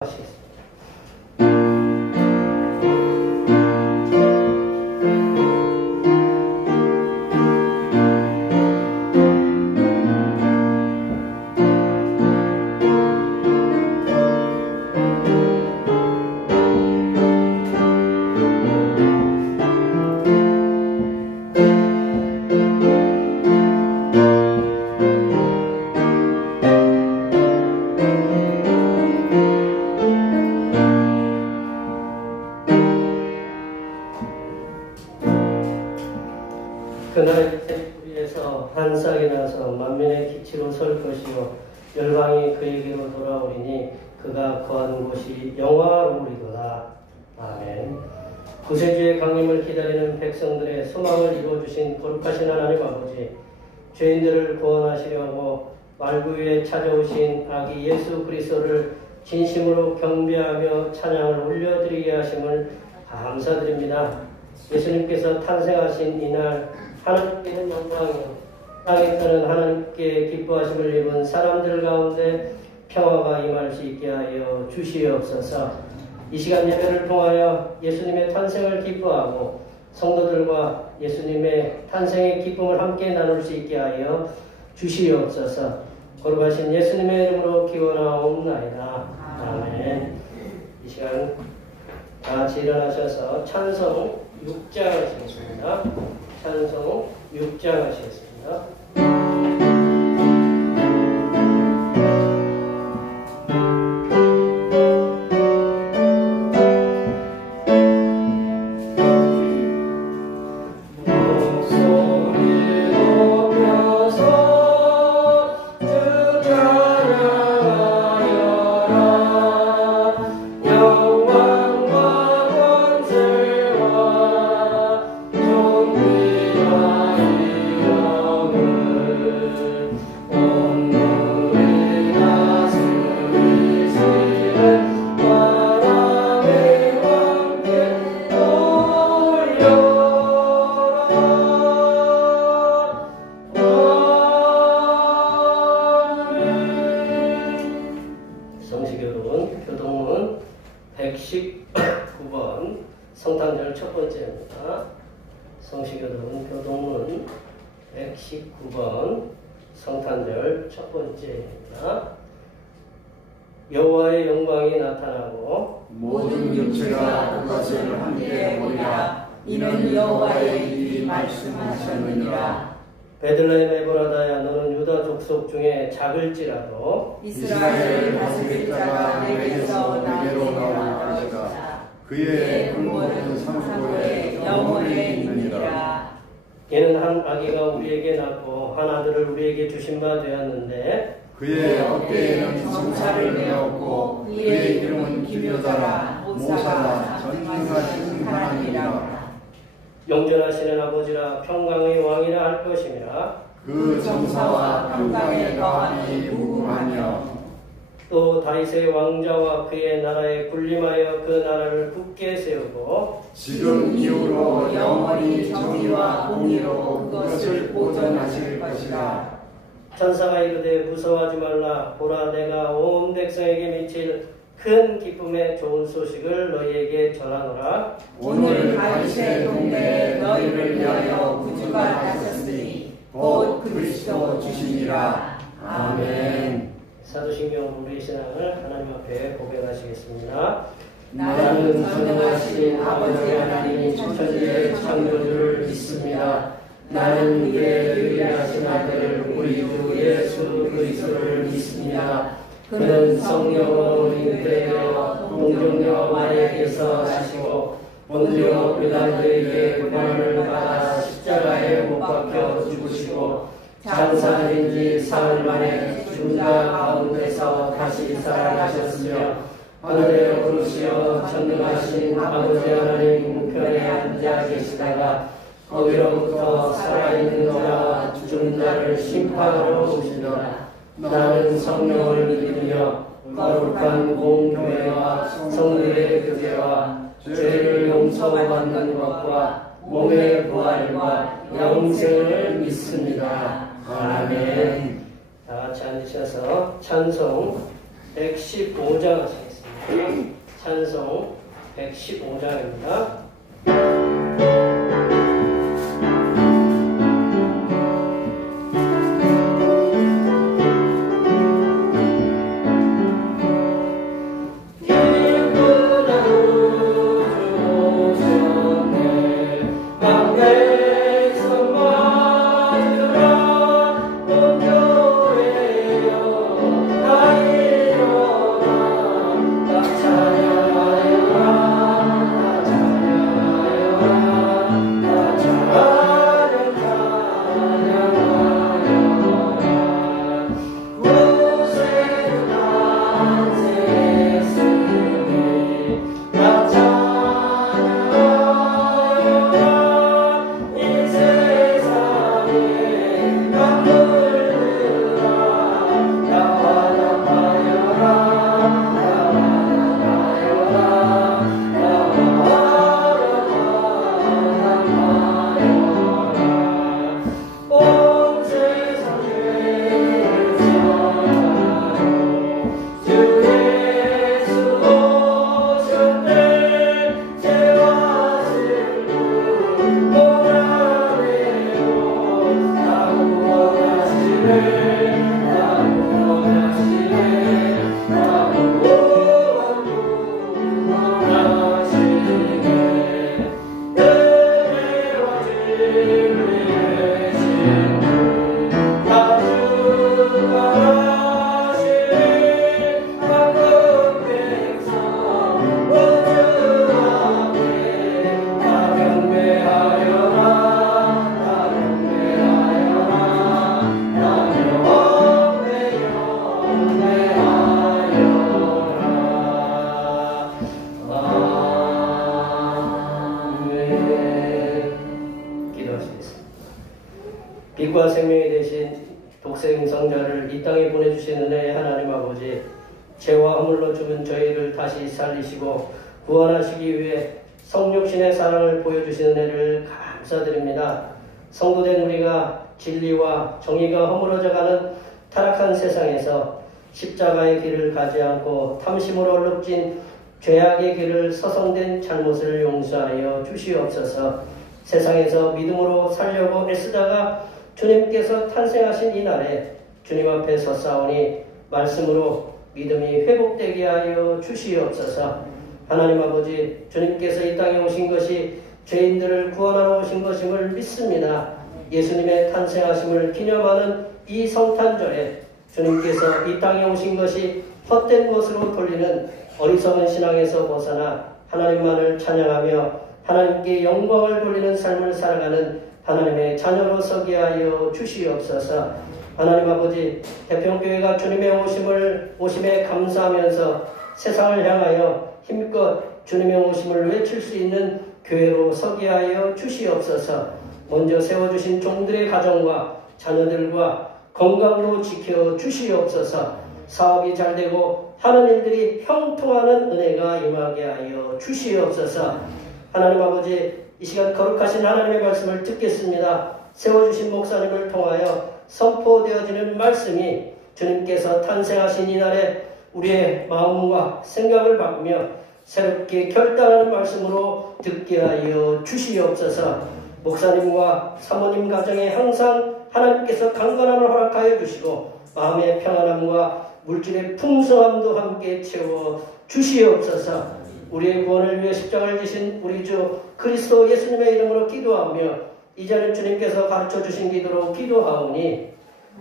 하시겠습니다. 그날 위에서 한 싹이 나서 만민의 기치로 설 것이요 열방이 그에게로 돌아오리니 그가 거한 곳이 영화로우리도다. 아멘. 구세주의 강림을 기다리는 백성들의 소망을 이루어주신 거룩하신 하나님 아버지, 죄인들을 구원하시려 하고 말구 위에 찾아오신 아기 예수 그리스도를 진심으로 경배하며 찬양을 올려드리게 하심을 감사드립니다. 예수님께서 탄생하신 이날 하나님께는 영광이요 땅에서는 하나님께 기뻐하심을 입은 사람들 가운데 평화가 임할 수 있게 하여 주시옵소서. 이 시간 예배를 통하여 예수님의 탄생을 기뻐하고 성도들과 예수님의 탄생의 기쁨을 함께 나눌 수 있게 하여 주시옵소서. 거룩하신 예수님의 이름으로 기원하옵나이다. 아멘. 이 시간 다 같이 일어나셔서 찬송 6장 하시겠습니다. 찬송 6장 하시겠습니다. 교동문 119번 성탄절 첫 번째입니다. 성시교동은 교동문 119번 성탄절 첫 번째입니다. 여호와의 영광이 나타나고 모든 육체가 그것을 함께 보리라. 이는 여호와의 입이 말씀하셨느니라. 베들레헴 에브라다야, 너는 유다 족속 중에 작을지라도 이스라엘을 다스릴 자가 내게서 내게로 나올 것이다. 그의 근본은 상고에 영원에 있느니라. 이는 한 아기가 우리에게 낳고 한 아들을 우리에게 주신 바 되었는데 그의 어깨에는 성사를 메었고 그의 이름은 기묘자라 모사라 전능하신 하나님이라. 영존하시는 아버지라 평강의 왕이라 할 것이며 그 정사와 평강의 거함이 무궁하며 또 다윗의 왕자와 그의 나라에 군림하여 그 나라를 굳게 세우고 지금 이후로 영원히 정의와 공의로 그것을 보존하실 것이라. 천사가 이르되 무서워하지 말라. 보라, 내가 온 백성에게 미칠 큰 기쁨의 좋은 소식을 너희에게 전하노라. 오늘 다윗의 동네에 너희를 위하여 구주가 나셨으니 곧 그리스도 주시니라. 아멘. 사도신경 우리 신앙을 하나님 앞에 고백하시겠습니다. 나는 전능하신 아버지 하나님 천지의 창조주를 믿습니다. 나는 그의 유일하신 아들 우리 주 예수 그리스도를 믿습니다. 그는 성령으로 잉태되어 동정녀 마리아에게서 나시고 본디오 빌라도에게 고난을 받아 십자가에 못 박혀 죽으시고 장사된 지 사흘 만에 죽은 자 가운데서 다시 살아나셨으며 하늘에 오르시어 전능하신 아버지 하나님 우편에 앉아 계시다가 거기로부터 살아있는 자와 죽은 자를 심판하러 오시리라. 나는 성령을 믿으며 거룩한 공교회와 성도의 교제와 죄를 용서받는 것과 몸의 부활과 영생을 믿습니다. 아멘. 다 같이 앉으셔서 찬송 115장 하시겠습니다. 찬송 115장입니다. 빛과 생명이 되신 독생성자를 이 땅에 보내주신 은혜의 하나님 아버지, 죄와 허물로 죽은 저희를 다시 살리시고 구원하시기 위해 성육신의 사랑을 보여주신 은혜를 감사드립니다. 성도된 우리가 진리와 정의가 허물어져가는 타락한 세상에서 십자가의 길을 가지 않고 탐심으로 얼룩진 죄악의 길을 서성된 잘못을 용서하여 주시옵소서. 세상에서 믿음으로 살려고 애쓰다가 주님께서 탄생하신 이날에 주님 앞에 섰사오니 말씀으로 믿음이 회복되게 하여 주시옵소서. 하나님 아버지, 주님께서 이 땅에 오신 것이 죄인들을 구원하러 오신 것임을 믿습니다. 예수님의 탄생하심을 기념하는 이 성탄절에 주님께서 이 땅에 오신 것이 헛된 것으로 돌리는 어리석은 신앙에서 벗어나 하나님만을 찬양하며 하나님께 영광을 돌리는 삶을 살아가는 하나님의 자녀로 서게 하여 주시옵소서. 하나님 아버지, 대평교회가 주님의 오심에 감사하면서 세상을 향하여 힘껏 주님의 오심을 외칠 수 있는 교회로 서게 하여 주시옵소서. 먼저 세워주신 종들의 가정과 자녀들과 건강으로 지켜 주시옵소서. 사업이 잘되고 하는 일들이 형통하는 은혜가 임하게 하여 주시옵소서. 하나님 아버지, 이 시간 거룩하신 하나님의 말씀을 듣겠습니다. 세워주신 목사님을 통하여 선포되어지는 말씀이 주님께서 탄생하신 이날에 우리의 마음과 생각을 바꾸며 새롭게 결단하는 말씀으로 듣게 하여 주시옵소서. 목사님과 사모님 가정에 항상 하나님께서 강건함을 허락하여 주시고 마음의 평안함과 물질의 풍성함도 함께 채워 주시옵소서. 우리의 구원을 위해 십자가를 지신 우리 주 그리스도 예수님의 이름으로 기도하며 이제는 주님께서 가르쳐 주신 기도로 기도하오니,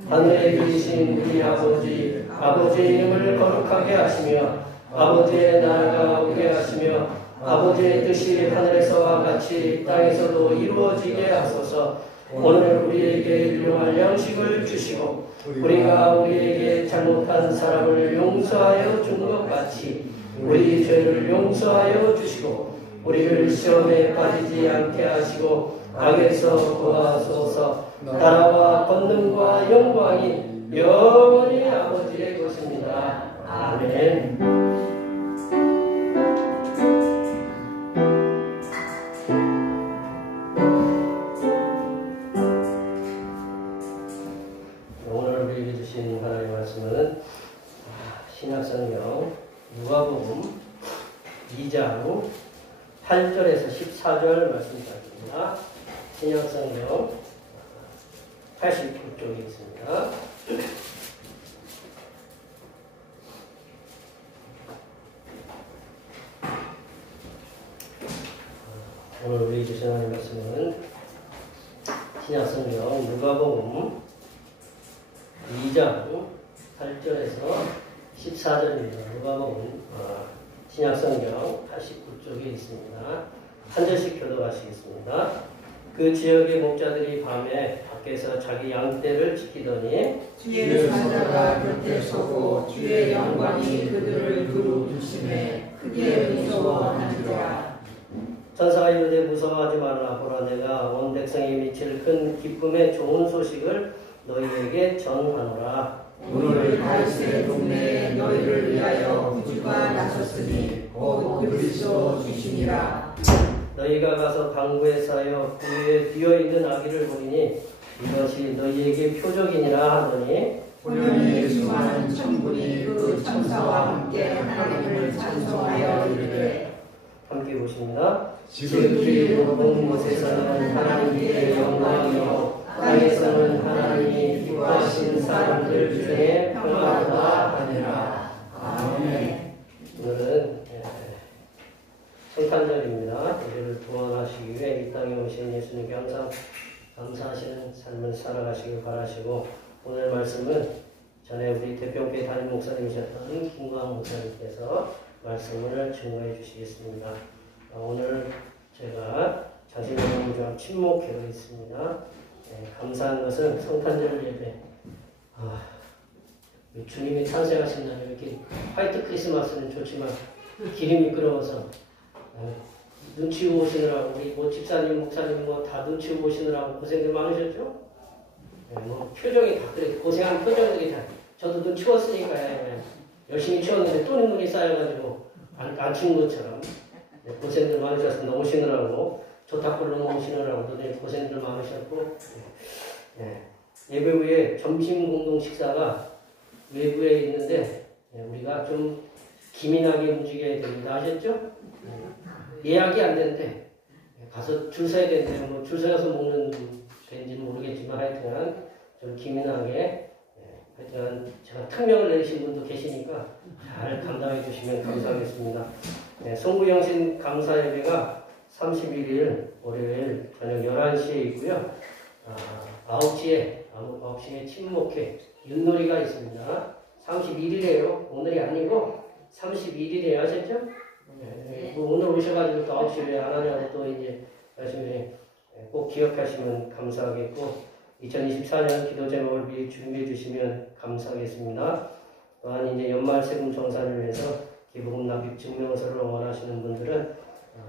하늘에 계신 우리 아버지, 아버지의 이름을 거룩하게 하시며 아버지의 나라가 오게 하시며 아버지의 뜻이 하늘에서와 같이 땅에서도 이루어지게 하소서. 오늘 우리에게 일용할 양식을 주시고 우리가 우리에게 잘못한 사람을 용서하여 준 것 같이 우리 죄를 용서하여 주시고 우리를 시험에 빠지지 않게 하시고 악에서 구하소서. 나라와 권능과 영광이 영원히 아버지의 것입니다. 아멘. 오늘 우리에게 주신 하나님의 말씀은 신약성경 누가복음 2장 8절에서 14절 말씀드립니다. 신약성경 89쪽에 있습니다. 오늘 우리 주신 하나님 말씀은 신약성경 누가복음 2장 8절에서 14절입니다. 누가복음 신약성경 89쪽에 있습니다. 한 절씩 교독하시겠습니다. 그 지역의 목자들이 밤에 밖에서 자기 양떼를 지키더니 주의 사자가 곁에 서고 주의 영광이 그들을 두루 두심에 크게 무서워하니라. 천사가 이르되 무서워하지 말라. 보라, 내가 온 백성이 미칠 큰 기쁨의 좋은 소식을 너희에게 전하노라. 오늘 다윗의 동네에 너희를 위하여 구주가 나섰으니 곧 그리스도 주시니라. 너희가 가서 방구에 싸여 그 위에 비어있는 아기를 보리니 이것이 너희에게 표적이니라 하더니 호련히 수많은 천군이 그 천사와 함께 하나님을 찬송하여 이르되. 함께 보십니다. 지극히 높은 곳에서는 하나님께 영광이요 땅에서는 하나님이 기뻐하신 사람들 중에 평화로다 하니라. 아멘. 오늘은 성탄절입니다. 우리를 구원하시기 위해 이 땅에 오신 예수님께 항상 감사하시는 삶을 살아가시길 바라시고, 오늘 말씀은 전에 우리 대평교회 담임 목사님이셨던 김광 목사님께서 말씀을 증거해 주시겠습니다. 오늘 제가 자신의 좀 침묵해 있습니다. 감사한 것은 성탄절 예배, 주님이 탄생하신 날 이렇게 화이트 크리스마스는 좋지만 길이 미끄러워서 눈치 보시느라고 우리 집사님, 목사님 다 눈치 보시느라고 고생들 많으셨죠? 표정이 다 그래, 고생한 표정들이 다. 저도 눈 치웠으니까 열심히 치웠는데 또 눈물이 쌓여가지고 안 치운 것처럼 고생들 많으셔서 넘으시느라고, 조탁불로 넘으시느라고 늘 고생들 많으셨고, 예배 후에 점심 공동 식사가 외부에 있는데 우리가 좀 기민하게 움직여야 됩니다. 아셨죠? 예약이 안 된대. 가서 줄 서야 된대요. 줄 서서 먹는 데인지는 모르겠지만 하여튼 좀 기민하게, 하여튼 제가 특명을 내리신 분도 계시니까 잘 감당해 주시면 감사하겠습니다. 송구영신 감사예배가 31일 월요일 저녁 11시에 있고요. 9시에 친목회 윷놀이가 있습니다. 31일이에요. 오늘이 아니고 31일이에요. 아셨죠? 오늘 오셔가지고 또 9시에 왜 안 하냐고 또 이제 말씀에 꼭 기억하시면 감사하겠고, 2024년 기도 제목을 미리 준비해 주시면 감사하겠습니다. 또한 이제 연말 세금 정산을 위해서 기부금 납입 증명서를 원하시는 분들은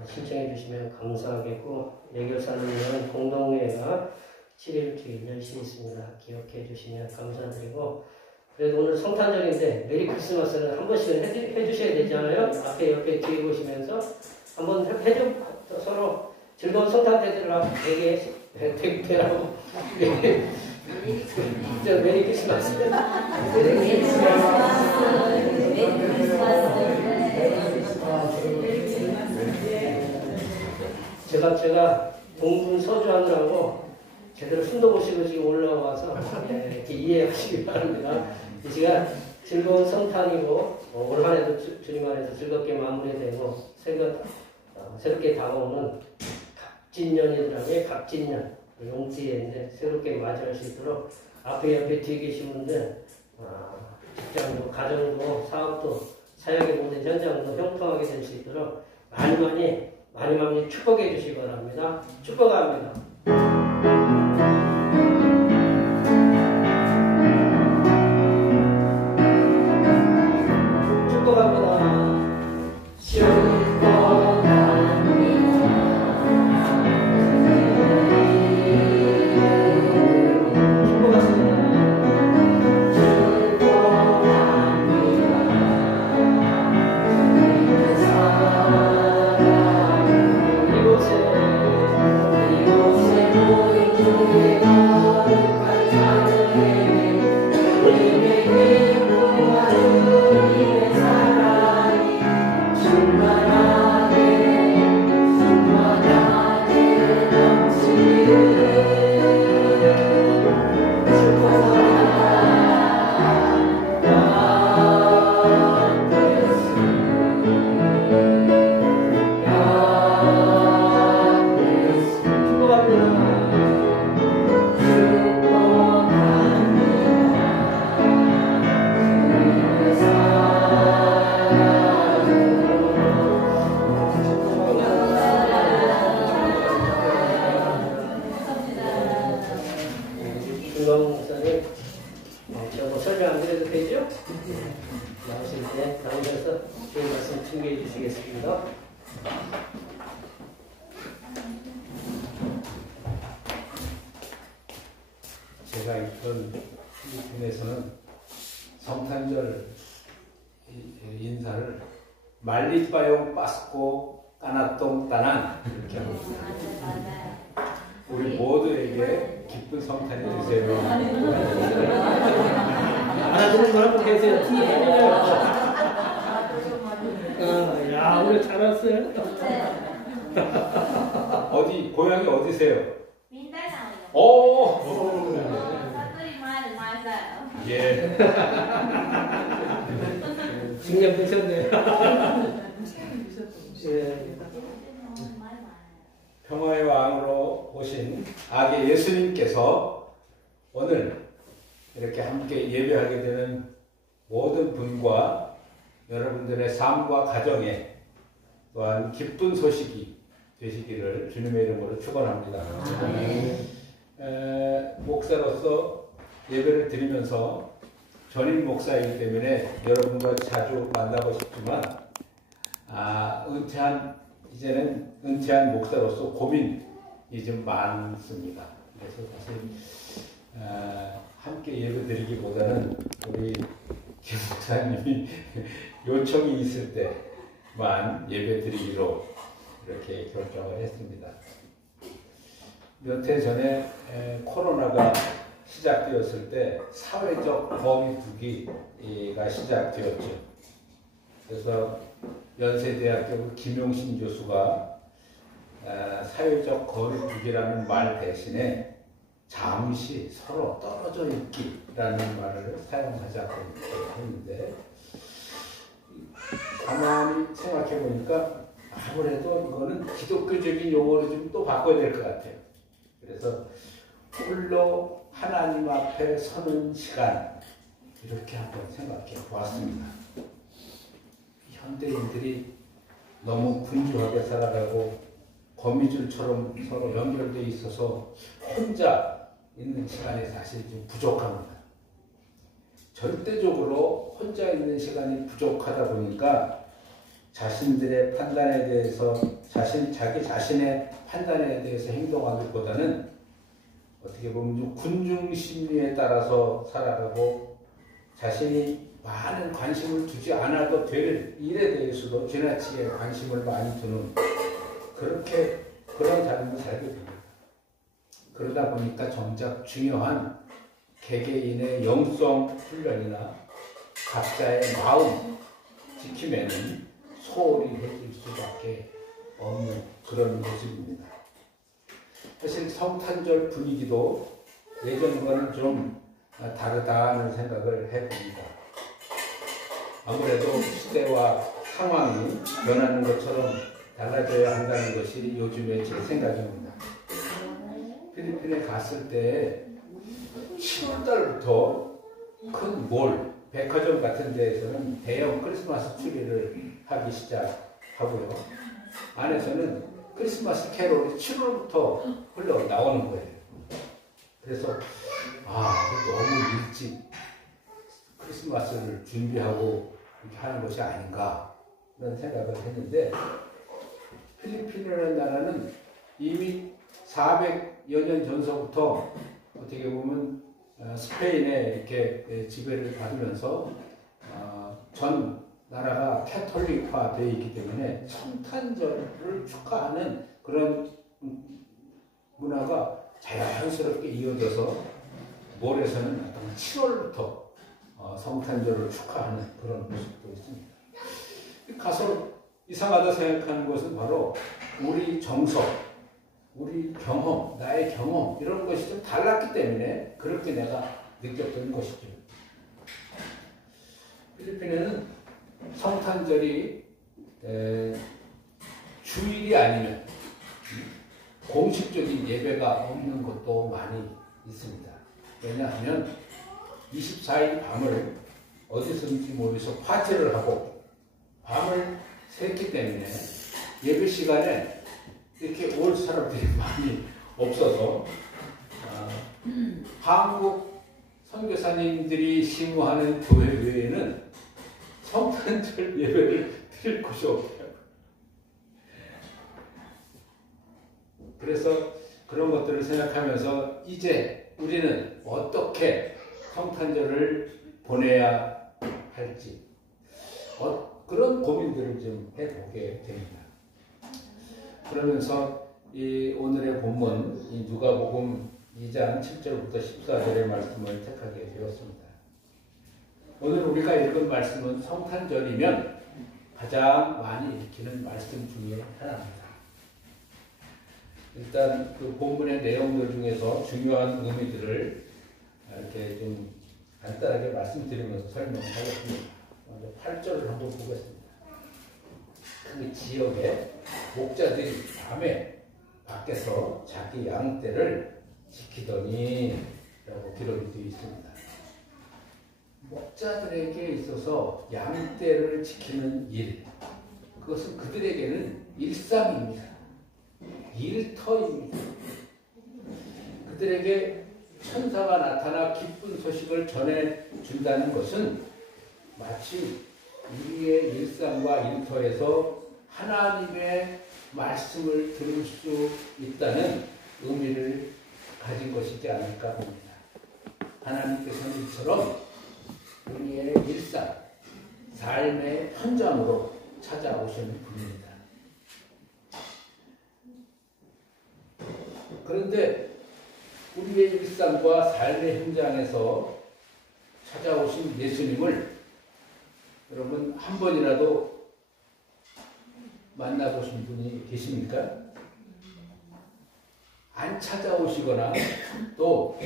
신청해 주시면 감사하겠고, 예결사를 위한 공동회가 7일 주일 10시 있습니다. 기억해 주시면 감사드리고, 그래도 오늘 성탄절인데 메리 크리스마스는 한 번씩은 해주셔야 되잖아요. 앞에 옆에 뒤에 보시면서 한번 서로 즐거운 성탄 되라고 되라고 메리 크리스마스. 메리 크리스마스. 제가 동분 서주하느라고 제대로 숨도 못 쉬고 지금 올라와서 이렇게 이해하시기 바랍니다. 제가 즐거운 성탄이고 올 한 해도 주님 안에서 즐겁게 마무리되고 새롭게 다가오는 갑진년이라며 갑진년 용띠인데 새롭게 맞이할 수 있도록 앞에 옆에 뒤에 계신 분들 직장도 가정도 사업도 사역의 모든 현장도 형통하게 될 수 있도록 많이 축복해 주시기 바랍니다. 축복합니다. 충만한 주시겠습니다. 제가 있던 필리핀에서는 성탄절 인사를 말리빠용 빠스코 까나똥 따난 이렇게 합니다. 우리 모두에게 기쁜 성탄이 되세요. 알아듣는 사람 계세요. 야, 오늘 잘 왔어요. 어디 고향이 어디세요? 민다상이요. 오. 사투리 말 맞아요. 예. 증명되셨네요. 예. 평화의 왕으로 오신 아기 예수님께서 오늘 이렇게 함께 예배하게 되는 모든 분과 여러분들의 삶과 가정에 또한 기쁜 소식이 되시기를 주님의 이름으로 축원합니다. 목사로서 예배를 드리면서 전임 목사이기 때문에 여러분과 자주 만나고 싶지만 이제는 은퇴한 목사로서 고민이 좀 많습니다. 그래서 사실 함께 예배 드리기보다는 우리 김 목사님이 요청이 있을 때만 예배 드리기로 이렇게 결정을 했습니다. 몇 해 전에 코로나가 시작되었을 때 사회적 거리두기가 시작되었죠. 그래서 연세대학교 김용신 교수가 사회적 거리두기라는 말 대신에 잠시 서로 떨어져 있기라는 말을 사용하자고 했는데 가만히 생각해 보니까 아무래도 이거는 기독교적인 용어로 좀 또 바꿔야 될 것 같아요. 그래서 홀로 하나님 앞에 서는 시간 이렇게 한번 생각해 보았습니다. 현대인들이 너무 분주하게 살아가고 거미줄처럼 서로 연결되어 있어서 혼자 있는 시간이 사실 좀 부족합니다. 절대적으로 혼자 있는 시간이 부족하다 보니까 자신들의 판단에 대해서 자기 자신의 판단에 대해서 행동하기보다는 어떻게 보면 군중 심리에 따라서 살아가고 자신이 많은 관심을 두지 않아도 될 일에 대해서도 지나치게 관심을 많이 두는 그런 삶을 살게 됩니다. 그러다 보니까 정작 중요한 개개인의 영성 훈련이나 각자의 마음 지킴에는 소홀히 해질 수밖에 없는 그런 모습입니다. 사실 성탄절 분위기도 예전과는 좀 다르다는 생각을 해봅니다. 아무래도 시대와 상황이 변하는 것처럼 달라져야 한다는 것이 요즘의 제 생각입니다. 필리핀에 갔을 때 7월달부터 큰 몰, 백화점 같은 데에서는 대형 크리스마스 트리를 하기 시작하고요. 안에서는 크리스마스 캐롤이 7월부터 흘러나오는 거예요. 그래서 너무 일찍 크리스마스를 준비하고 이렇게 하는 것이 아닌가 그런 생각을 했는데 필리핀이라는 나라는 이미 400여 년 전서부터 어떻게 보면 스페인에 이렇게 지배를 받으면서 전 나라가 캐톨릭화 되어 있기 때문에 성탄절을 축하하는 그런 문화가 자연스럽게 이어져서 몰에서는 7월부터 성탄절을 축하하는 그런 모습도 있습니다. 가서 이상하다 생각하는 것은 바로 우리 정서, 우리 경험, 나의 경험 이런 것이 좀 달랐기 때문에 그렇게 내가 느꼈던 것이죠. 필리핀에는 성탄절이 주일이 아니면 공식적인 예배가 없는 곳도 많이 있습니다. 왜냐하면 24일 밤을 어디서든지 모여서 파티를 하고 밤을 샜기 때문에 예배 시간에 이렇게 올 사람들이 많이 없어서 한국 선교사님들이 심호하는 교회 외에는 성탄절 예배를 드릴 곳이 없어요. 그래서 그런 것들을 생각하면서 이제 우리는 어떻게 성탄절을 보내야 할지 그런 고민들을 좀 해보게 됩니다. 그러면서 이 오늘의 본문 이 누가복음 2장 7절부터 14절의 말씀을 택하게 되었습니다. 오늘 우리가 읽은 말씀은 성탄절이면 가장 많이 읽히는 말씀 중에 하나입니다. 일단 그 본문의 내용들 중에서 중요한 의미들을 이렇게 좀 간단하게 말씀드리면서 설명하겠습니다. 먼저 8절을 한번 보겠습니다. 그 지역에 목자들이 밤에 밖에서 자기 양떼를 지키더니 라고 기록이 되어 있습니다. 목자들에게 있어서 양떼를 지키는 일, 그것은 그들에게는 일상입니다. 일터입니다. 그들에게 천사가 나타나 기쁜 소식을 전해준다는 것은 마치 우리의 일상과 일터에서 하나님의 말씀을 들을 수 있다는 의미를 가진 것이지 않을까 봅니다. 하나님께서는 이처럼 우리의 일상, 삶의 현장으로 찾아오시는 분입니다. 그런데 우리의 일상과 삶의 현장에서 찾아오신 예수님을 여러분 한 번이라도 만나보신 분이 계십니까? 안 찾아오시거나 또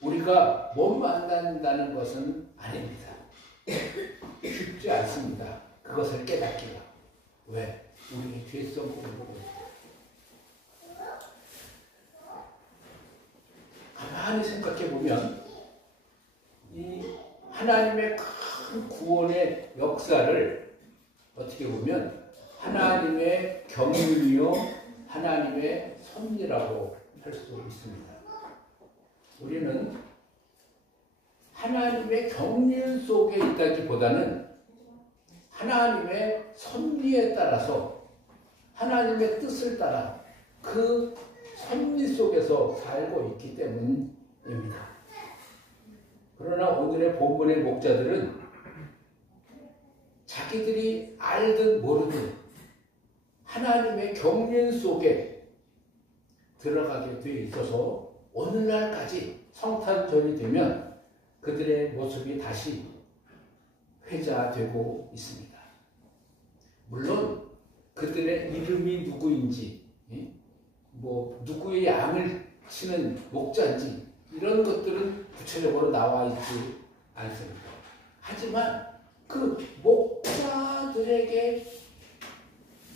우리가 못 만난다는 것은 아닙니다. 쉽지 않습니다. 그것을 깨닫기가. 왜? 우리의 죄성을 보고 있어요. 가만히 생각해 보면 이 하나님의 큰 구원의 역사를 어떻게 보면 하나님의 경륜이요 하나님의 섭리라고 할 수 있습니다. 우리는 하나님의 경륜 속에 있다기보다는 하나님의 섭리에 따라서 하나님의 뜻을 따라 그 섭리 속에서 살고 있기 때문입니다. 그러나 오늘의 본문의 목자들은 자기들이 알든 모르든 하나님의 경륜 속에 들어가게 되어 있어서 오늘날까지 성탄절이 되면 그들의 모습이 다시 회자되고 있습니다. 물론 그들의 이름이 누구인지 누구의 양을 치는 목자인지 이런 것들은 구체적으로 나와 있지 않습니다. 하지만 그 목자들에게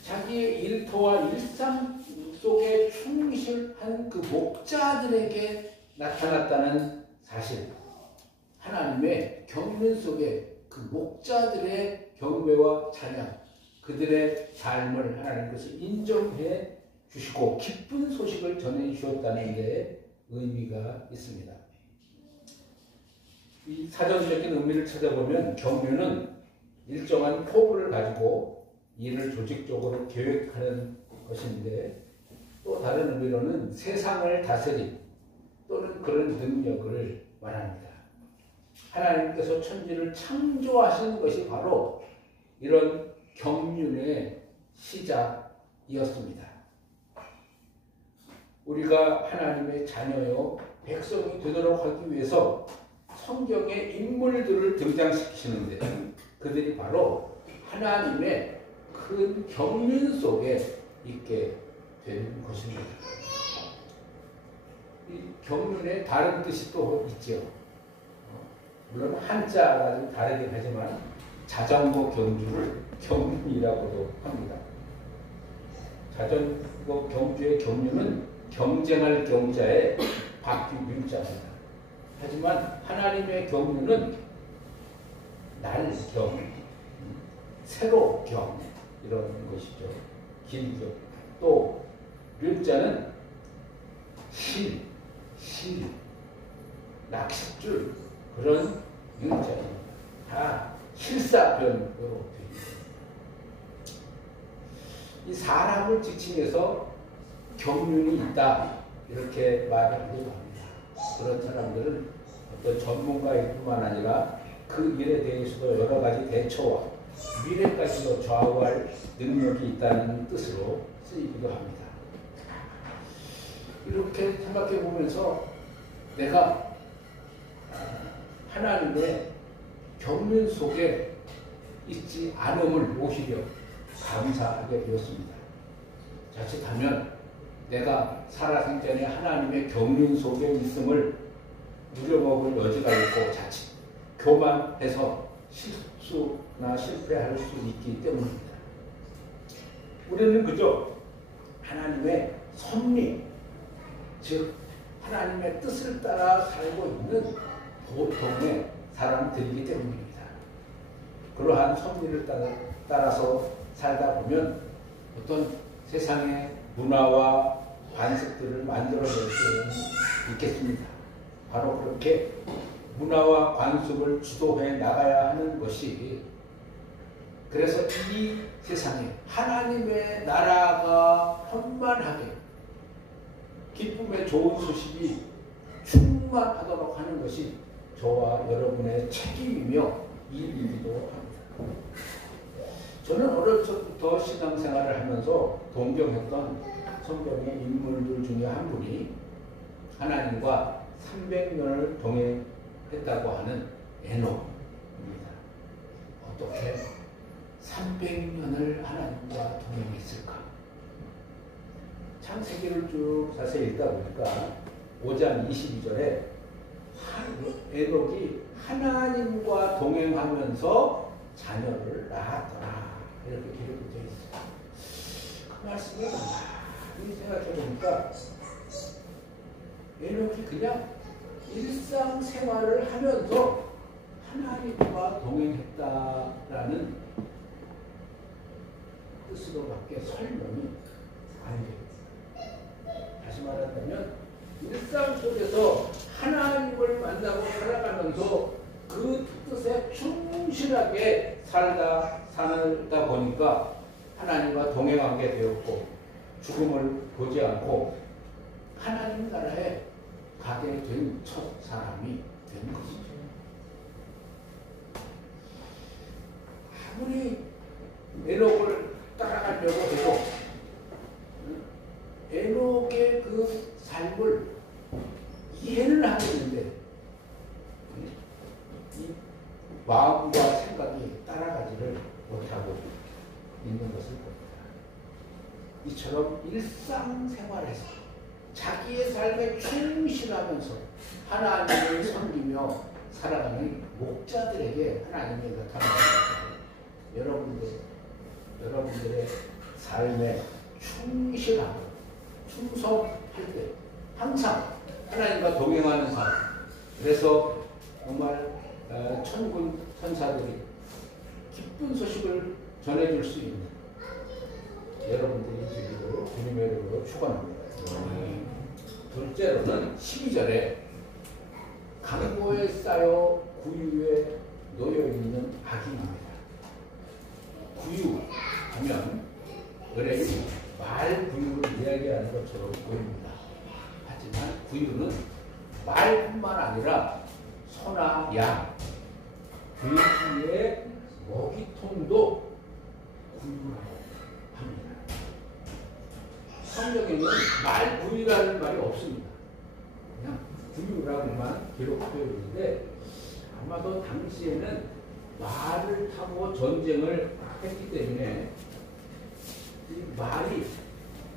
자기의 일터와 일상 속에 충실한 그 목자들에게 나타났다는 사실, 하나님의 경륜 속에 그 목자들의 경배와 찬양, 그들의 삶을 하나님께서 인정해 주시고 기쁜 소식을 전해 주셨다는 데 의미가 있습니다. 이 사전적인 의미를 찾아보면 경륜은 일정한 포부를 가지고 일을 조직적으로 계획하는 것인데 또 다른 의미로는 세상을 다스린 또는 그런 능력을 말합니다. 하나님께서 천지를 창조하신 것이 바로 이런 경륜의 시작이었습니다. 우리가 하나님의 자녀요 백성이 되도록 하기 위해서 성경의 인물들을 등장시키시는데 그들이 바로 하나님의 큰 경륜 속에 있게 되는 것입니다. 이 경륜에 다른 뜻이 또 있죠. 물론 한자가 좀 다르긴 하지만 자전거 경주를 경륜이라고도 합니다. 자전거 경주의 경륜은 경쟁할 경자의 바퀴 자입니다. 하지만 하나님의 경륜은 날경, 새로경 이런 것이죠. 길경. 또 륜자는 실, 낚싯줄 그런 륜자입니다. 다 실사변으로 되어 있습니다. 이 사람을 지칭해서 경륜이 있다 이렇게 말하기도 합니다. 그런 사람들은 어떤 전문가일 뿐만 아니라 그 일에 대해서도 여러 가지 대처와 미래까지도 좌우할 능력이 있다는 뜻으로 쓰이기도 합니다. 이렇게 생각해 보면서 내가 하나님의 경륜 속에 있지 않음을 오히려 감사하게 되었습니다. 자칫하면 내가 살아생전에 하나님의 경륜 속에 있음을 누려먹을 여지가 있고 자칫 교만해서 실수나 실패할 수 있기 때문입니다. 우리는 그저 하나님의 섭리, 즉 하나님의 뜻을 따라 살고 있는 보통의 사람들이기 때문입니다. 그러한 섭리를 따라서 살다 보면 어떤 세상의 문화와 관습들을 만들어낼 수 있겠습니다. 바로 그렇게 문화와 관습을 주도해 나가야 하는 것이, 그래서 이 세상에 하나님의 나라가 현만하게 기쁨의 좋은 소식이 충만하도록 하는 것이 저와 여러분의 책임이며 일이기도 합니다. 저는 어릴 적부터 신앙생활을 하면서 동경했던 성경의 인물들 중에 한 분이 하나님과 300년을 동행했다고 하는 에녹입니다. 어떻게 300년을 하나님과 동행했을까? 창세기를 쭉 자세히 읽다 보니까 5장 22절에 에녹이 하나님과 동행하면서 자녀를 낳았더라 이렇게 기록이 되어 있어요. 그 말씀을 가만히 생각해 보니까 에녹이 그냥 일상생활을 하면서 하나님과 동행했다라는 뜻으로밖에 설명이 안 됩니다. 다시 말한다면 일상 속에서 하나님을 만나고 살아가면서 그 뜻에 충실하게 살다 보니까 하나님과 동행하게 되었고 죽음을 보지 않고 하나님 나라에 가게 된 첫 사람이 된 것이죠. 아무리 에녹을 따라가려고 해도 에녹의 그 삶을 이해를 하겠는데 이 마음과 생각이 따라가지를 못하고 있는 것을 봅니다. 이처럼 일상생활에서 자기의 삶에 충실하면서 하나님을 섬기며 살아가는 목자들에게 하나님이 나타나는 여러분들의 삶에 충실하고 충성할 때 항상 하나님과 동행하는 삶. 그래서 정말 천군 천사들이 기쁜 소식을 전해줄 수 있는 여러분들이 되기를 주님의 이름으로 축원합니다. 둘째로는 12절에 강고에 쌓여 구유에 놓여있는 악인입니다. 구유 하면 의뢰인 말 구유를 이야기하는 것처럼 보입니다. 하지만 구유는 말뿐만 아니라 소나 양, 돼지의 먹이통도 구유라고 합니다. 성경에는 말 구유라는 말이 없습니다. 그냥 구유라고만 기록되어 있는데 아마도 당시에는 말을 타고 전쟁을 했기 때문에 이 말이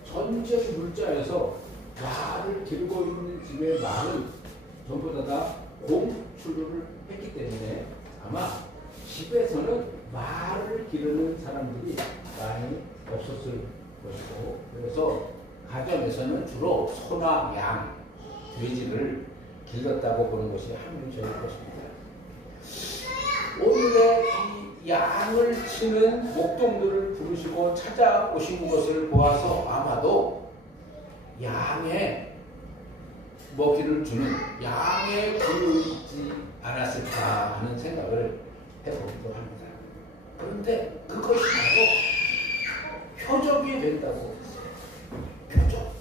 전쟁 물자에서 말을 기르고 있는 집의 말은 전부 다 공출을 했기 때문에 아마 집에서는 말을 기르는 사람들이 많이 없었을 것이고, 그래서 가정에서는 주로 소나 양, 돼지를 길렀다고 보는 것이 합리적일 것입니다. 오늘의 이 양을 치는 목동들을 부르시고 찾아오신 것을 보아서 아마도 양의 먹이를 주는 양의 구유이지 않았을까 하는 생각을 해보기도 합니다. 그런데 그것이 바로 표적이 된다고 했어요. 표적.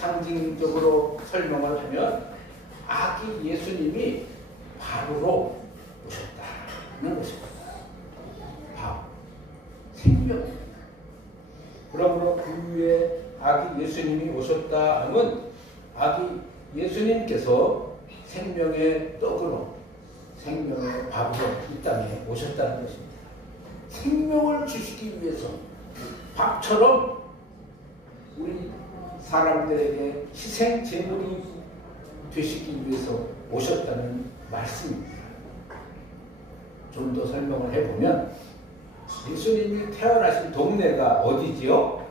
상징적으로 설명을 하면 아기 예수님이 밥으로 오셨다는 것입니다. 밥, 생명. 그러므로 그 위에 아기 예수님이 오셨다 하면 아기 예수님께서 생명의 떡으로, 생명의 밥으로 이 땅에 오셨다는 것입니다. 생명을 주시기 위해서 밥처럼 우리 사람들에게 희생 제물이 되시기 위해서 오셨다는 말씀입니다. 좀 더 설명을 해보면 예수님이 태어나신 동네가 어디지요?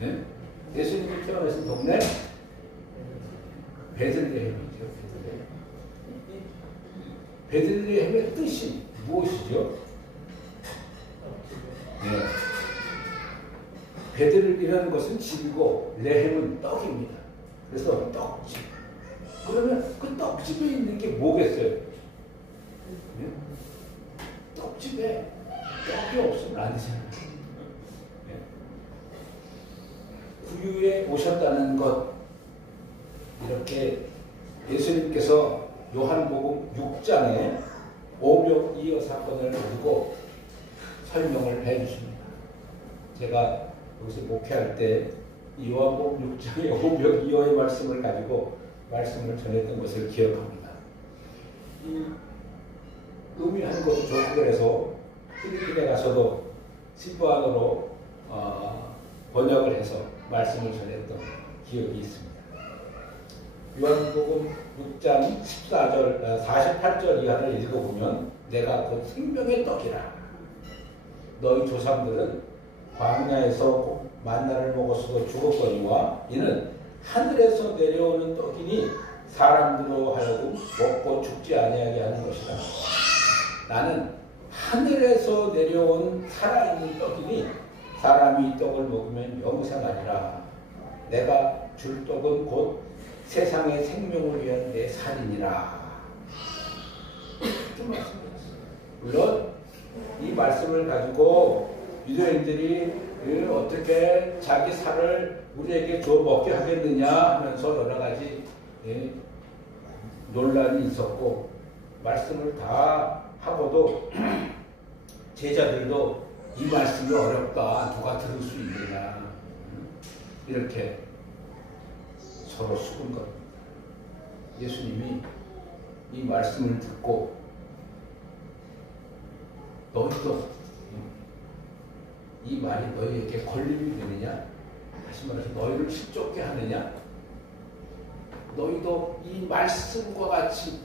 네? 예수님이 태어나신 동네 베들레헴이죠. 베들레헴의 뜻이 무엇이죠? 네. 베들이라는 것은 집이고 레헴은 떡입니다. 그래서 떡집. 그러면 그 떡집에 있는 게 뭐겠어요? 네? 떡집에 떡이 없으면 안 되잖아요. 네. 구유에 오셨다는 것, 이렇게 예수님께서 요한복음 6장에 오병이어 사건을 두고 설명을 해주십니다. 제가 여기서 목회할 때 요한복음 6장의 오병이어의 말씀을 가지고 말씀을 전했던 것을 기억합니다. 이 의미하는 것도 좋고 그래서 필리핀에 가서도 시부안어로 번역을 해서 말씀을 전했던 기억이 있습니다. 요한복음 6장 48절 이하를 읽어보면 내가 곧 생명의 떡이라. 너희 조상들은 광야에서 만나를 먹었어도 죽었거니와 이는 하늘에서 내려오는 떡이니 사람들로 하여금 먹고 죽지 아니하게 하는 것이다. 나는 하늘에서 내려온 살아있는 떡이니 사람이 이 떡을 먹으면 영생하리라. 내가 줄 떡은 곧 세상의 생명을 위한 내 살이니라. 이렇게 말씀드렸어요. 물론 이 말씀을 가지고 유대인들이 어떻게 자기 살을 우리에게 줘 먹게 하겠느냐 하면서 여러 가지 논란이 있었고, 말씀을 다 하고도 제자들도 이 말씀이 어렵다, 누가 들을 수 있느냐, 이렇게 서로 죽은 겁니다. 예수님이 이 말씀을 듣고 너희도 이 말이 너희에게 걸림이 되느냐, 다시 말해서 너희를 실족게 하느냐, 너희도 이 말씀과 같이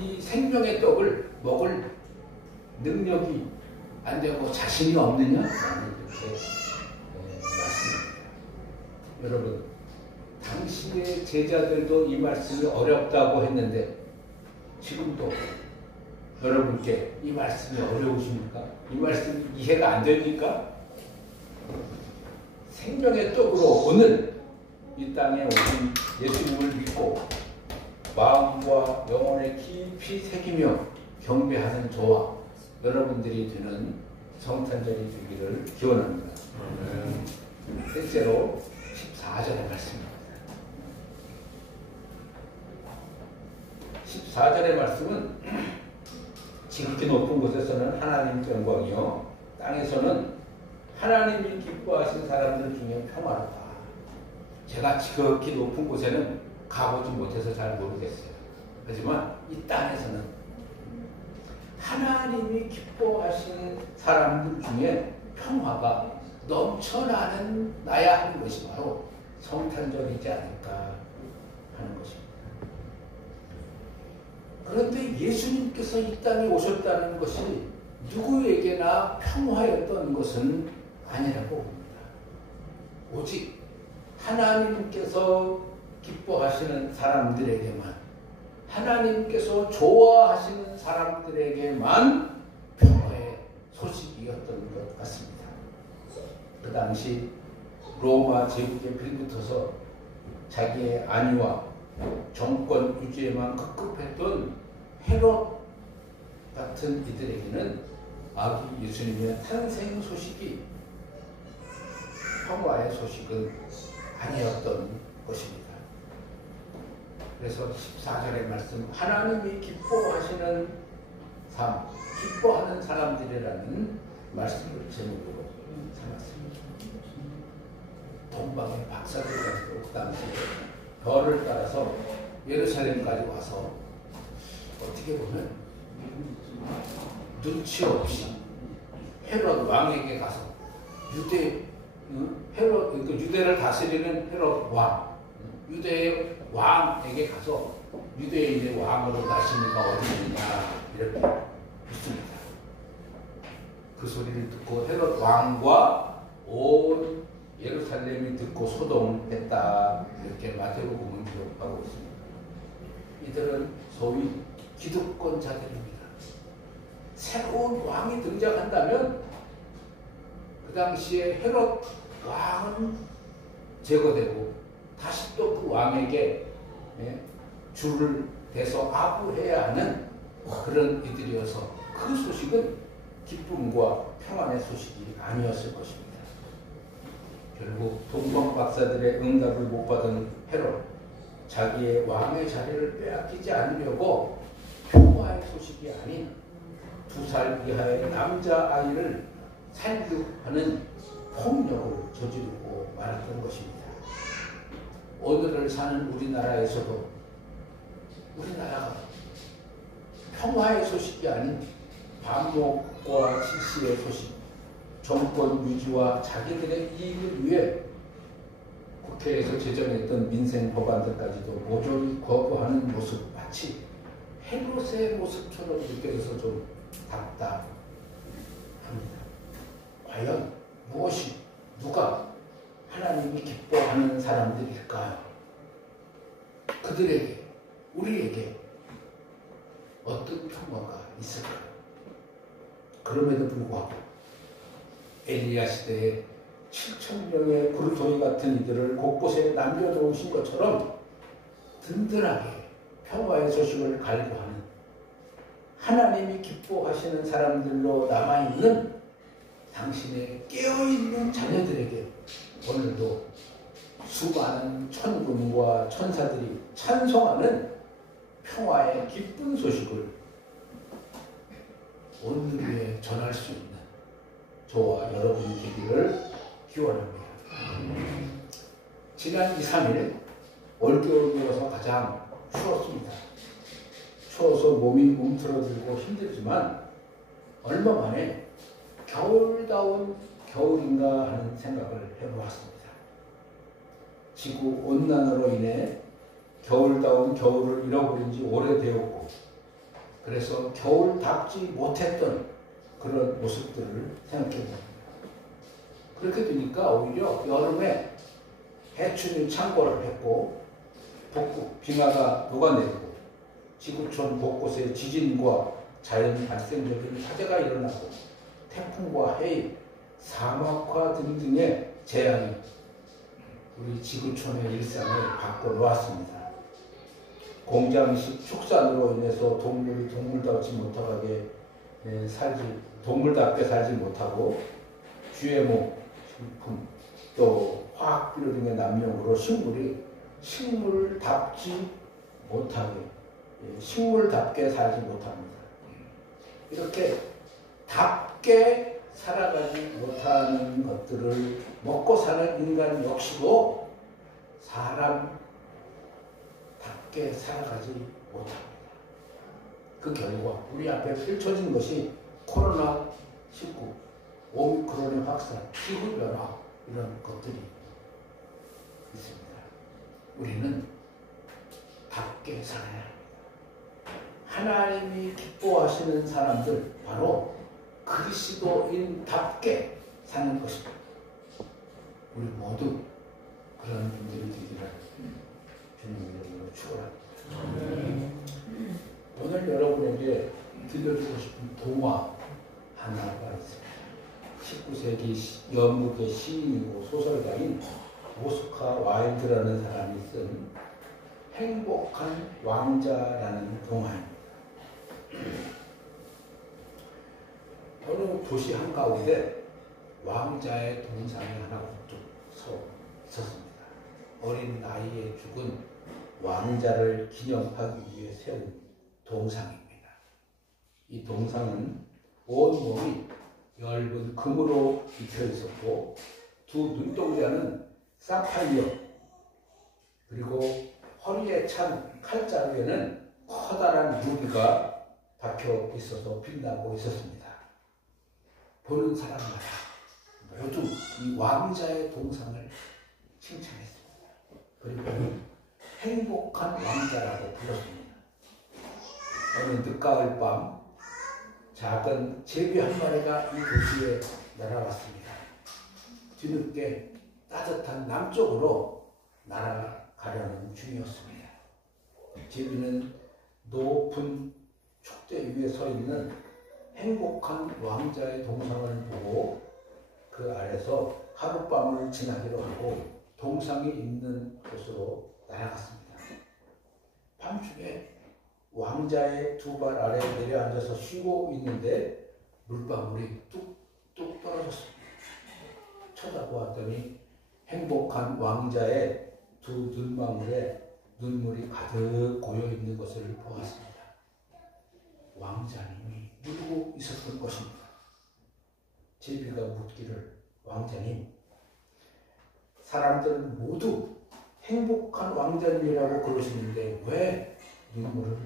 이 생명의 떡을 먹을 능력이 안 되고 자신이 없느냐, 이렇게 말씀입니다. 여러분, 당시의 제자들도 이 말씀이 어렵다고 했는데 지금도 여러분께 이 말씀이 어려우십니까? 이 말씀이 이해가 안 됩니까? 생명의 떡으로 오늘 이 땅에 오신 예수님을 믿고 마음과 영혼에 깊이 새기며 경배하는 저와 여러분들이 되는 성탄절이 되기를 기원합니다. 셋째로 14절의 말씀입니다. 14절의 말씀은 지극히 높은 곳에서는 하나님의 영광이요 땅에서는 하나님이 기뻐하신 사람들 중에 평화롭다. 제가 지극히 높은 곳에는 가보지 못해서 잘 모르겠어요. 하지만 이 땅에서는 하나님이 기뻐하시는 사람들 중에 평화가 넘쳐나는 나야 하는 것이 바로 성탄절이지 않을까 하는 것입니다. 그런데 예수님께서 이 땅에 오셨다는 것이 누구에게나 평화였던 것은 아니라고 봅니다. 오직 하나님께서 기뻐하시는 사람들에게만, 하나님께서 좋아하시는 사람들에게만 평화의 소식이었던 것 같습니다. 그 당시 로마 제국에 빌붙어서 자기의 안위와 정권 유지에만 급급했던 헤롯 같은 이들에게는 아기 예수님의 탄생 소식이 평화의 소식은 아니었던 것입니다. 그래서 14절의 말씀, 하나님이 기뻐하시는 삶, 기뻐하는 사람들이라는 말씀을 제목으로 삼았습니다. 동방의 박사들까지도 그 당시에 별을 따라서 예루살렘까지 와서 어떻게 보면 눈치 없이 헤롯 왕에게 가서 유대를 다스리는 헤롯 왕, 유대의 왕에게 가서 유대인의 왕으로 나시니가 어디 있느냐 이렇게 묻습니다. 그 소리를 듣고 헤롯 왕과 온 예루살렘이 듣고 소동했다 이렇게 마태복음은 기록하고 있습니다. 이들은 소위 기득권자들입니다. 새로운 왕이 등장한다면 그 당시에 헤롯 왕은 제거되고 다시 또 그 왕에게 줄을 대서 아부해야 하는 그런 이들이어서 그 소식은 기쁨과 평안의 소식이 아니었을 것입니다. 결국 동방 박사들의 응답을 못 받은 헤롯, 자기의 왕의 자리를 빼앗기지 않으려고 평화의 소식이 아닌 2살 이하의 남자아이를 살육하는 폭력을 저지르고 말았던 것입니다. 오늘을 사는 우리나라에서도 우리나라가 평화의 소식이 아닌 반목과 질시의 소식, 정권 유지와 자기들의 이익을 위해 국회에서 제정했던 민생 법안들까지도 모조리 거부하는 모습, 마치 헤롯의 모습처럼 느껴져서 좀 답답합니다. 과연 무엇이, 누가 하나님이 기뻐하는 사람들일까요? 그들에게, 우리에게 어떤 평화가 있을까요? 그럼에도 불구하고 엘리야 시대에 7,000명의 구루토이 같은 이들을 곳곳에 남겨놓으신 것처럼 든든하게 평화의 소식을 갈구하는 하나님이 기뻐하시는 사람들로 남아있는 당신의 깨어있는 자녀들에게 오늘도 수많은 천군과 천사들이 찬송하는 평화의 기쁜 소식을 온 위에 전할 수 있는 저와 여러분이 되기를 기원합니다. 지난 2, 3일 올겨울이어서 가장 추웠습니다. 추워서 몸이 움츠러들고 힘들지만 얼마 만에 겨울다운 겨울인가 하는 생각을 해보았습니다. 지구 온난화로 인해 겨울다운 겨울을 잃어버린 지 오래되었고, 그래서 겨울답지 못했던 그런 모습들을 생각해봅니다. 그렇게 되니까 오히려 여름에 해충이 창궐을 했고 북극 빙하가 녹아내리고 지구촌 곳곳에 지진과 자연 발생적인 화재가 일어나고 태풍과 해일, 사막화 등등의 재앙이 우리 지구촌의 일상을 바꿔놓았습니다. 공장식 축산으로 인해서 동물이 동물답게 살지 못하고 GMO 식품 또 화학비료 등의 남용으로 식물답게 살지 못합니다. 이렇게 답게 살아가지 못하는 것들을 먹고 사는 인간 역시도 사람답게 살아가지 못합니다. 그 결과 우리 앞에 펼쳐진 것이 코로나19, 오미크론의 확산, 기후변화 이런 것들이 있습니다. 우리는 답게 살아야 합니다. 하나님이 기뻐하시는 사람들, 바로 그리스도인답게 사는 것입니다. 우리 모두 그런 분들이 되기를 주님의 이름으로 축원합니다. 오늘 여러분에게 들려주고 싶은 동화 하나가 있습니다. 19세기 영국의 시인이고 소설가인 오스카 와일드라는 사람이 쓴 행복한 왕자라는 동화입니다. 어느 도시 한가운데 왕자의 동상이 하나 있었습니다. 어린 나이에 죽은 왕자를 기념하기 위해 세운 동상입니다. 이 동상은 온몸이 엷은 금으로 입혀 있었고 두 눈동자는 사파이어, 그리고 허리에 찬 칼자루에는 커다란 루비가 박혀 있어서 빛나고 있었습니다. 보는 사람마다 모두 이 왕자의 동상을 칭찬했습니다. 그리고 행복한 왕자라고 불렀습니다. 어느 늦가을 밤 작은 제비 한 마리가 이 도시에 날아왔습니다. 뒤늦게 따뜻한 남쪽으로 날아가려는 중이었습니다. 제비는 높은 축대 위에 서 있는 행복한 왕자의 동상을 보고 그 아래서 하룻밤을 지나기로 하고 동상이 있는 곳으로 날아갔습니다. 밤중에 왕자의 두 발 아래에 내려앉아서 쉬고 있는데 물방울이 뚝뚝 떨어졌습니다. 쳐다보았더니 행복한 왕자의 두 눈망울에 눈물이 가득 고여 있는 것을 보았습니다. 왕자님이 울고 있었던 것입니다. 제비가 묻기를, 왕자님, 사람들은 모두 행복한 왕자님이라고 그러시는데 왜 눈물을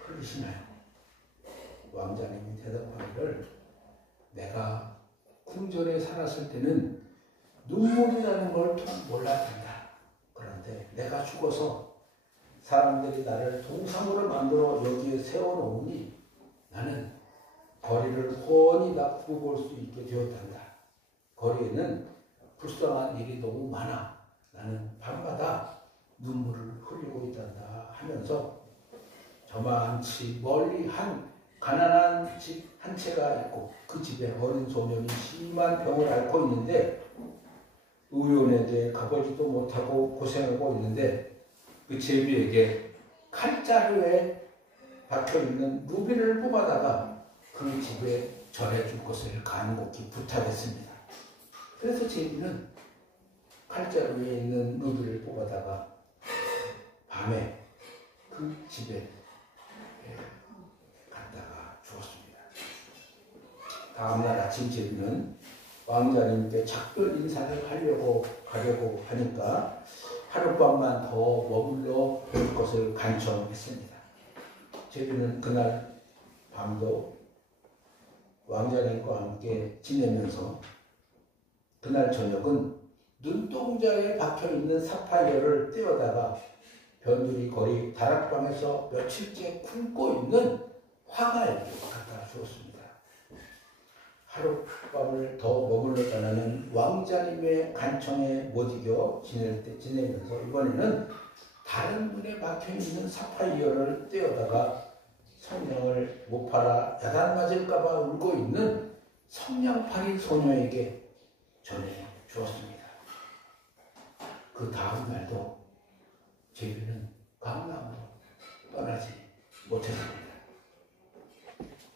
흘리시나요? 왕자님이 대답하기를, 내가 궁전에 살았을 때는 눈물이라는 걸 몰랐단다. 그런데 내가 죽어서 사람들이 나를 동상으로 만들어 여기에 세워놓으니 나는 거리를 훤히 나쁘고 볼 수 있게 되었단다. 거리에는 불쌍한 일이 너무 많아. 나는 밤마다 눈물을 흘리고 있단다 하면서 저만치 멀리 한 가난한 집 한 채가 있고 그 집에 어린 소년이 심한 병을 앓고 있는데 의원에게 가보지도 못하고 고생하고 있는데 그 제비에게 칼자루에 박혀있는 루비를 뽑아다가 그 집에 전해줄 것을 간곡히 부탁했습니다. 그래서 제비는 칼자루에 있는 루비를 뽑아다가 밤에 그 집에 갔다가 주었습니다. 다음날 아침 제비는 왕자님께 작별 인사를 가려고 하니까 하룻밤만 더 머물러 볼 것을 간청했습니다. 제비는 그날 밤도 왕자님과 함께 지내면서 그날 저녁은 눈동자에 박혀있는 사파이어를 떼어다가 변두리 거리 다락방에서 며칠째 굶고 있는 화가에게 갖다 주었습니다. 하룻밤을 더 머물러 달라는 왕자님의 간청에 못 이겨 지내면서 이번에는 다른 문에 박혀있는 사파이어를 떼어다가 성냥을 못 팔아 야단 맞을까봐 울고 있는 성냥팔이 소녀에게 전해 주었습니다. 그 다음 날도 제비는 강남으로 떠나지 못했습니다.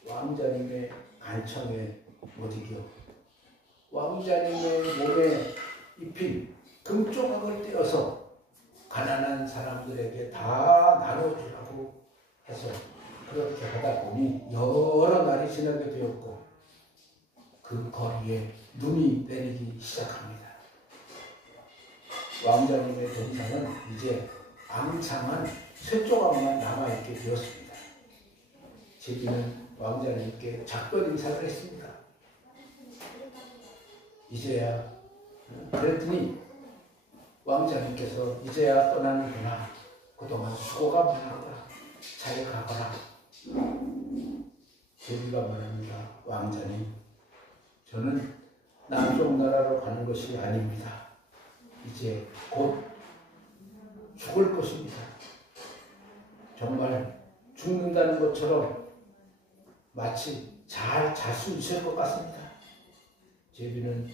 왕자님의 간청에 못 이겨 왕자님의 몸에 입힌 금조각을 떼어서 가난한 사람들에게 다 나눠주라고 해서 그렇게 하다 보니 여러 날이 지나게 되었고 그 거리에 눈이 내리기 시작합니다. 왕자님의 동상은 이제 앙창한 쇠조각만 남아있게 되었습니다. 제비는 왕자님께 작별 인사를 했습니다. 이제야, 그랬더니 왕자님께서 이제야 떠나는구나. 그동안 수고가 많았다. 잘 가거라. 제비가 말합니다. 왕자님, 저는 남쪽 나라로 가는 것이 아닙니다. 이제 곧 죽을 것입니다. 정말 죽는다는 것처럼 마치 잘 잘 수 있을 것 같습니다. 제비는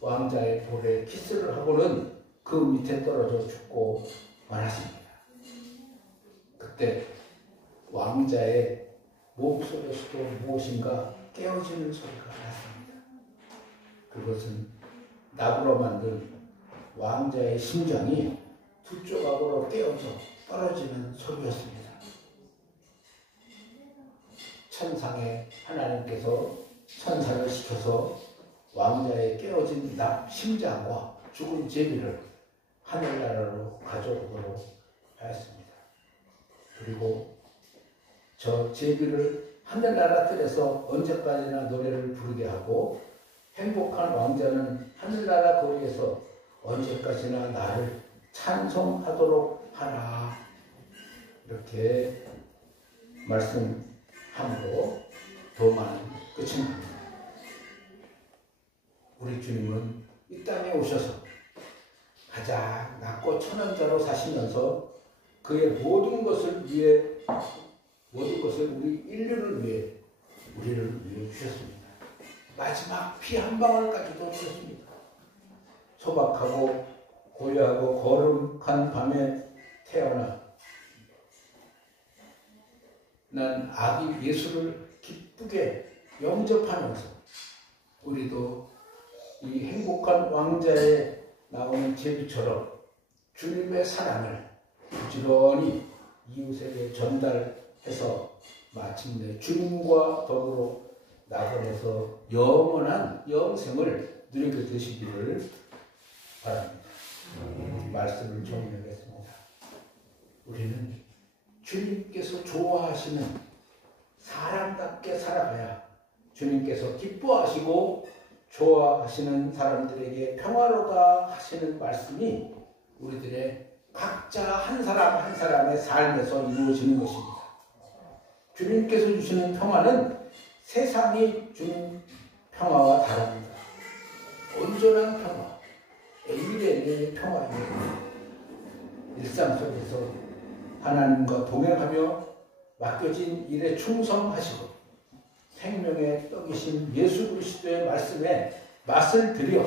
왕자의 볼에 키스를 하고는 그 밑에 떨어져 죽고 말았습니다. 그때 왕자의 몸속에서도 무엇인가 깨어지는 소리가 났습니다. 그것은 나무로 만든 왕자의 심장이 두 조각으로 깨어져 떨어지는 소리였습니다. 천상에 하나님께서 천사를 시켜서 왕자의 깨어진 심장과 죽은 제비를 하늘나라로 가져오도록 하였습니다. 그리고 저 제비를 하늘나라 뜰에서 언제까지나 노래를 부르게 하고 행복한 왕자는 하늘나라 거리에서 언제까지나 나를 찬송하도록 하라. 이렇게 말씀함으로 도마는 끝이 납니다. 우리 주님은 이 땅에 오셔서 가장 낮고 천한 자로 사시면서 그의 모든 것을 위해, 모든 것을 우리 인류를 위해, 우리를 위해 주셨습니다. 마지막 피 한 방울까지도 주셨습니다. 소박하고 고요하고 거룩한 밤에 태어나 난 아기 예수를 기쁘게 영접하면서 우리도 이 행복한 왕자에 나오는 제비처럼 주님의 사랑을 부지런히 이웃에게 전달해서 마침내 주님과 더불어 낙원에서 영원한 영생을 누리게 되시기를 바랍니다. 말씀을 정리하겠습니다. 우리는 주님께서 좋아하시는 사람답게 살아가야 주님께서 기뻐하시고 좋아하시는 사람들에게 평화로다 하시는 말씀이 우리들의 각자 한 사람 한 사람의 삶에서 이루어지는 것입니다. 주님께서 주시는 평화는 세상이 주는 평화와 다릅니다. 온전한 평화, 에이레의 평화입니다. 일상 속에서 하나님과 동행하며 맡겨진 일에 충성하시고 생명의 떡이신 예수 그리스도의 말씀에 맛을 들여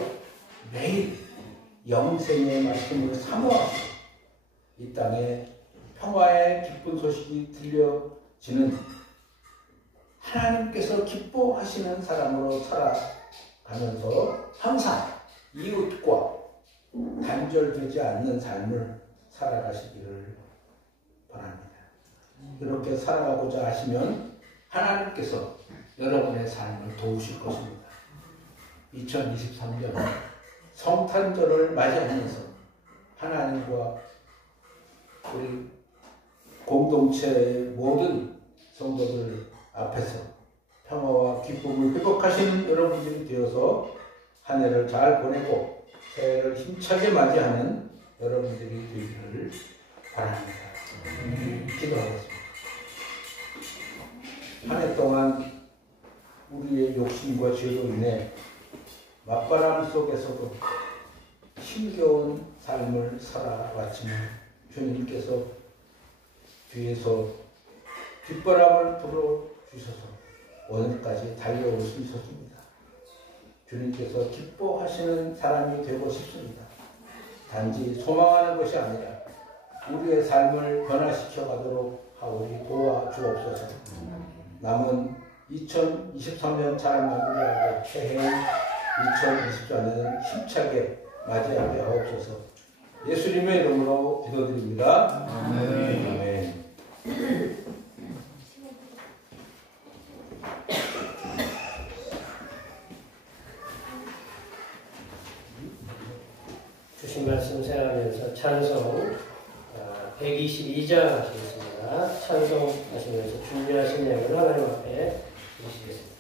매일 영생의 말씀을 사모하시고 이 땅에 평화의 기쁜 소식이 들려지는 하나님께서 기뻐하시는 사람으로 살아가면서 항상 이웃과 단절되지 않는 삶을 살아가시기를 바랍니다. 이렇게 살아가고자 하시면 하나님께서 여러분의 삶을 도우실 것입니다. 2023년 성탄절을 맞이하면서 하나님과 우리 공동체의 모든 성도들 앞에서 평화와 기쁨을 회복하시는 여러분들이 되어서 한 해를 잘 보내고 새해를 힘차게 맞이하는 여러분들이 되기를 바랍니다. 기도하겠습니다. 한 해 동안 우리의 욕심과 죄로 인해 맞바람 속에서도 힘겨운 삶을 살아왔지만 주님께서 뒤에서 뒷바람을 불어주셔서 오늘까지 달려올 수 있었습니다. 주님께서 기뻐하시는 사람이 되고 싶습니다. 단지 소망하는 것이 아니라 우리의 삶을 변화시켜 가도록 하오니 도와주옵소서. 남은 2023년 잘 마무리하고 새해 2024년을 힘차게 맞이하게 하옵소서. 예수님의 이름으로 기도드립니다. 아멘. 아멘. 주신 말씀 생각하면서 찬송 122장 하시겠습니다. 찬송하시면서 준비하신 내용을 하나님 앞에 드리시겠습니다.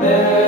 네.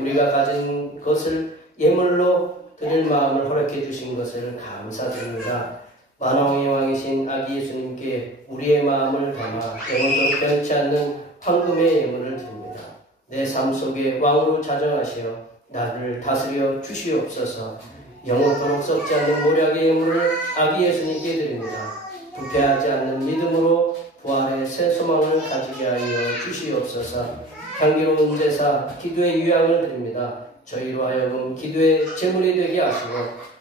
우리가 가진 것을 예물로 드릴 마음을 허락해 주신 것을 감사드립니다. 만왕의 왕이신 아기 예수님께 우리의 마음을 담아 영원토록 변치 않는 황금의 예물을 드립니다. 내 삶 속에 왕으로 자정하시어 나를 다스려 주시옵소서. 영원토록 썩지 않는 모략의 예물을 아기 예수님께 드립니다. 부패하지 않는 믿음으로 부활의 새 소망을 가지게 하여 주시옵소서. 향기로운 제사 기도의 유향을 드립니다. 저희로 하여금 기도의 제물이 되게 하시고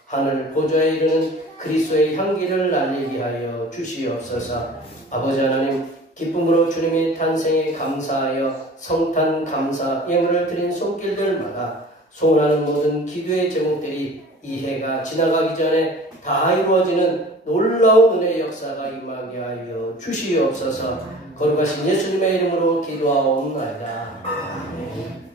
하늘 보좌에 이르는 그리스도의 향기를 날리게 하여 주시옵소서. 아버지 하나님, 기쁨으로 주님의 탄생에 감사하여 성탄 감사 예물을 드린 손길들마다 소원하는 모든 기도의 제목들이 이 해가 지나가기 전에 다 이루어지는 놀라운 은혜의 역사가 임하게 하여 주시옵소서. 거룩하신 예수님의 이름으로 기도하옵나이다. 아멘.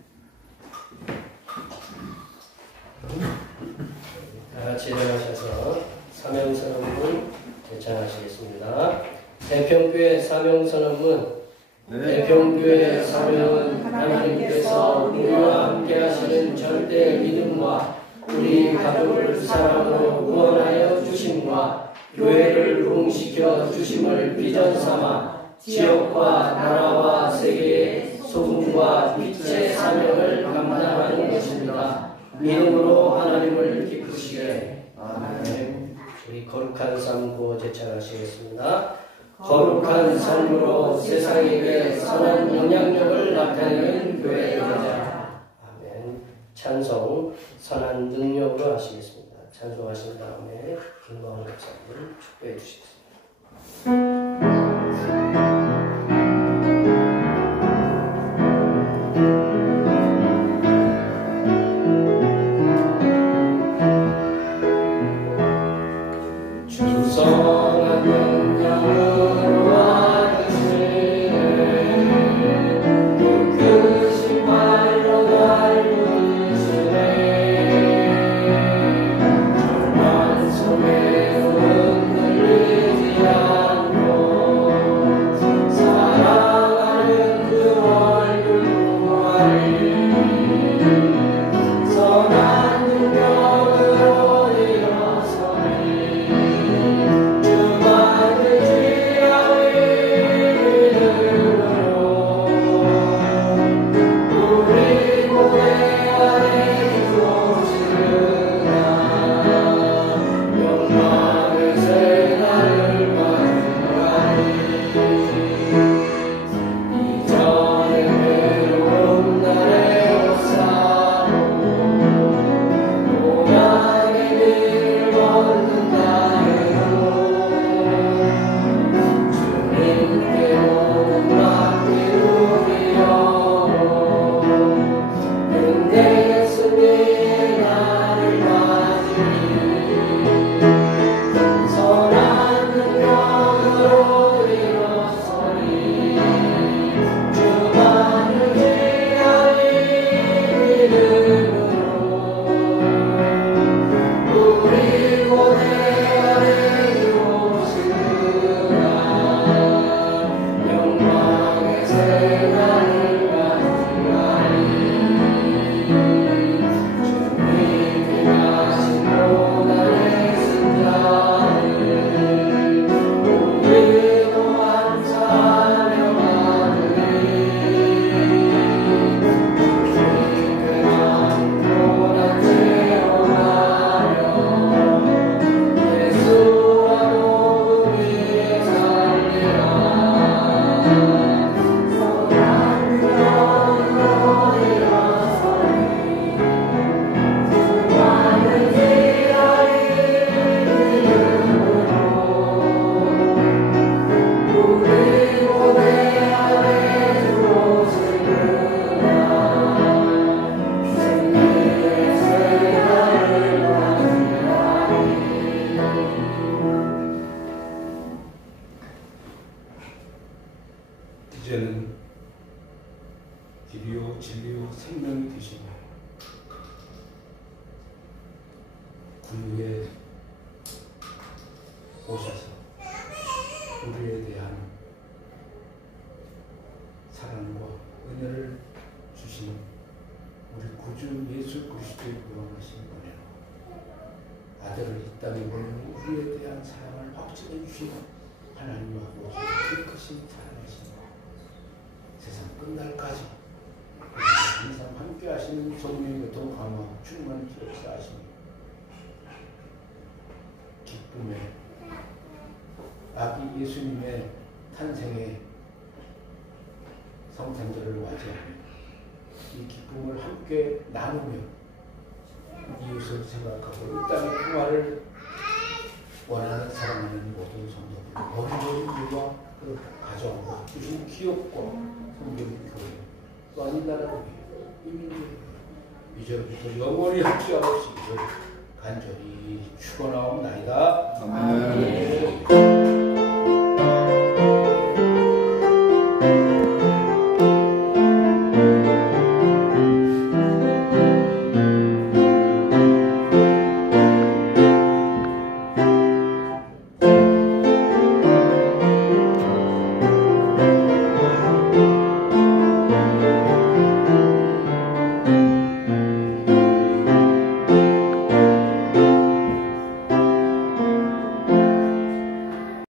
다 같이 일어나셔서 사명선언문 제창하시겠습니다. 대평교회 사명선언문. 대평교회 사명은 하나님께서 우리와 함께 하시는 절대 믿음과 우리 가족을 사랑으로 구원하여 주심과 교회를 부흥시켜 주심을 비전 삼아 지역과 나라와 세계의 소금과 빛의 사명을 감당하는 것입니다. 믿음으로 하나님을 기쁘시게. 아멘. 우리 거룩한 삶 구호 제창하시겠습니다. 거룩한 삶으로 세상에게 선한 영향력을 나타내는 교회를 되자. 아멘. 찬송 선한 능력으로 하시겠습니다. 찬송하신 다음에 김광훈 목사님 축도해 주시겠습니다. 주성한 능력으로 와주시네 그 크신 발로 날 부르시네 절망 속에 흔들리지 않고 사랑하는 그 얼굴 보아리 선한 능력으로 일어서리 이제는 길이요 진리요 생명이 되시고 군위에 오셔서 우리에 대한 사랑과 은혜를 주시는 우리 구주 땅에 보내는 우리에 대한 사랑을 확증해 주신 하나님하고 그 크신 사랑하신 세상 끝날까지 항상 함께 하시는 성령의 교통 강화 충만 역사하시니 기쁨의 아기 예수님의 탄생의 성탄절을 맞이하며 이 기쁨을 함께 나누며 이웃을 생각하고 이 땅의 평화를 원하는 사랑하는 모든 성도들 어린이들과 그 가정과 주신 기업과 성경의 교회 또한 이 나라를 위해 이민들을 위해 이제부터 영원히 함께하시기를 간절히 축원하옵나이다.